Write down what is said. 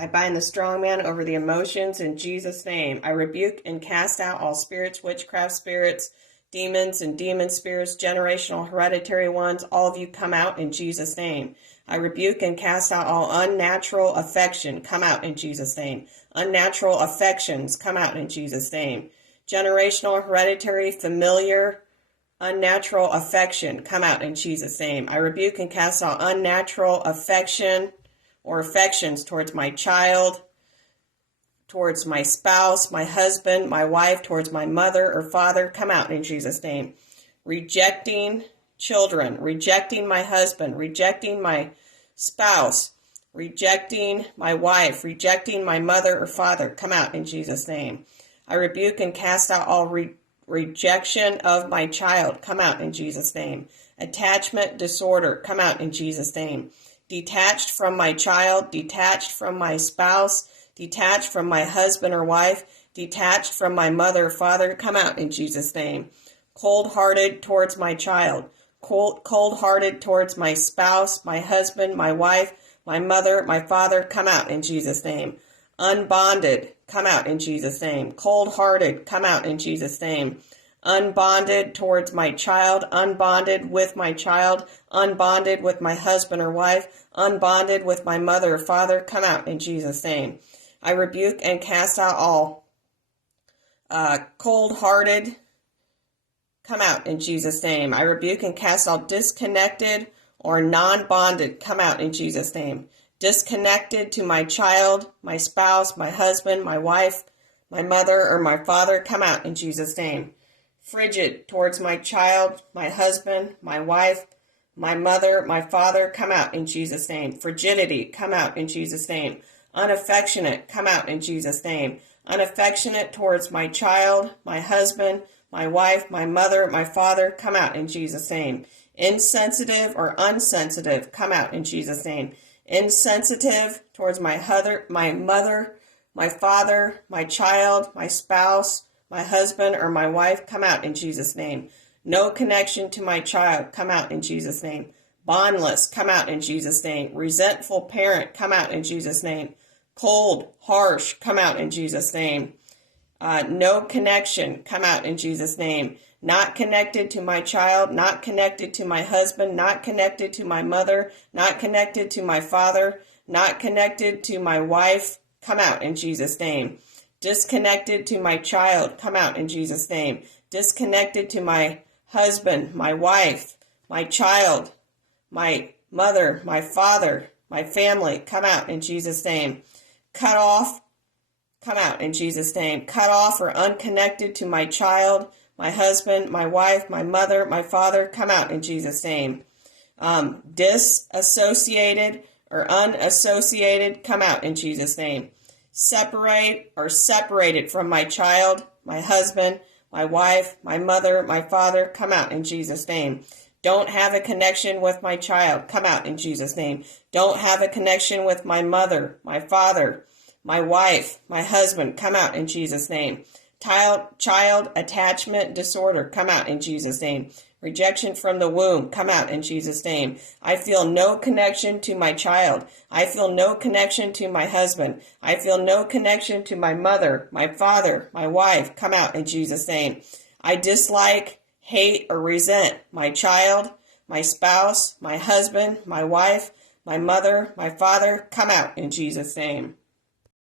I bind the strong man over the emotions in Jesus' name. I rebuke and cast out all spirits, witchcraft spirits, demons and demon spirits, generational hereditary ones. All of you come out in Jesus' name. I rebuke and cast out all unnatural affection. Come out in Jesus' name. Unnatural affections. Come out in Jesus' name. Generational, hereditary, familiar, unnatural affection. Come out in Jesus' name. I rebuke and cast out unnatural affection or affections towards my child, towards my spouse, my husband, my wife, towards my mother or father. Come out in Jesus' name. Rejecting children, rejecting my husband, rejecting my spouse, rejecting my wife, rejecting my mother or father. Come out in Jesus' name. I rebuke and cast out all rejection of my child. Come out in Jesus' name. Attachment disorder. Come out in Jesus' name. Detached from my child, detached from my spouse, detached from my husband or wife, detached from my mother or father. Come out in Jesus' name. Cold-hearted towards my child, cold-hearted towards my spouse, my husband, my wife, my mother, my father. Come out in Jesus' name. Unbonded. Come out in Jesus' name. Cold-hearted. Come out in Jesus' name. Unbonded towards my child, unbonded with my child, unbonded with my husband or wife, unbonded with my mother or father. Come out in Jesus' name. I rebuke and cast out all cold-hearted. Come out in Jesus' name. I rebuke and cast out disconnected or non-bonded. Come out in Jesus' name. Disconnected to my child, my spouse, my husband, my wife, my mother, or my father. Come out in Jesus' name. Frigid towards my child, my husband, my wife, my mother, my father. Come out in Jesus' name. Frigidity. Come out in Jesus' name. Unaffectionate. Come out in Jesus' name. Unaffectionate towards my child, my husband, my wife, my mother, my father. Come out in Jesus' name. Insensitive or unsensitive. Come out in Jesus' name. Insensitive towards my mother, my father, my child, my spouse, my husband, or my wife. Come out in Jesus' name. No connection to my child. Come out in Jesus' name. Bondless. Come out in Jesus' name. Resentful parent. Come out in Jesus' name. Cold, harsh. Come out in Jesus' name. No connection. Come out in Jesus' name. Not connected to my child, not connected to my husband, not connected to my mother, not connected to my father, not connected to my wife. Come out in Jesus' name. Disconnected to my child. Come out in Jesus' name. Disconnected to my husband, my wife, my child, my mother, my father, my family. Come out in Jesus' name. Cut off. Come out in Jesus' name. Cut off or unconnected to my child, my husband, my wife, my mother, my father. Come out in Jesus' name. Disassociated or unassociated. Come out in Jesus' name. Separate or separated from my child, my husband, my wife, my mother, my father. Come out in Jesus' name. Don't have a connection with my child. Come out in Jesus' name. Don't have a connection with my mother, my father, my wife, my husband. Come out in Jesus' name. Child attachment disorder. Come out in Jesus' name. Rejection from the womb. Come out in Jesus' name. I feel no connection to my child. I feel no connection to my husband. I feel no connection to my mother, my father, my wife. Come out in Jesus' name. I dislike, hate, or resent my child, my spouse, my husband, my wife, my mother, my father. Come out in Jesus' name.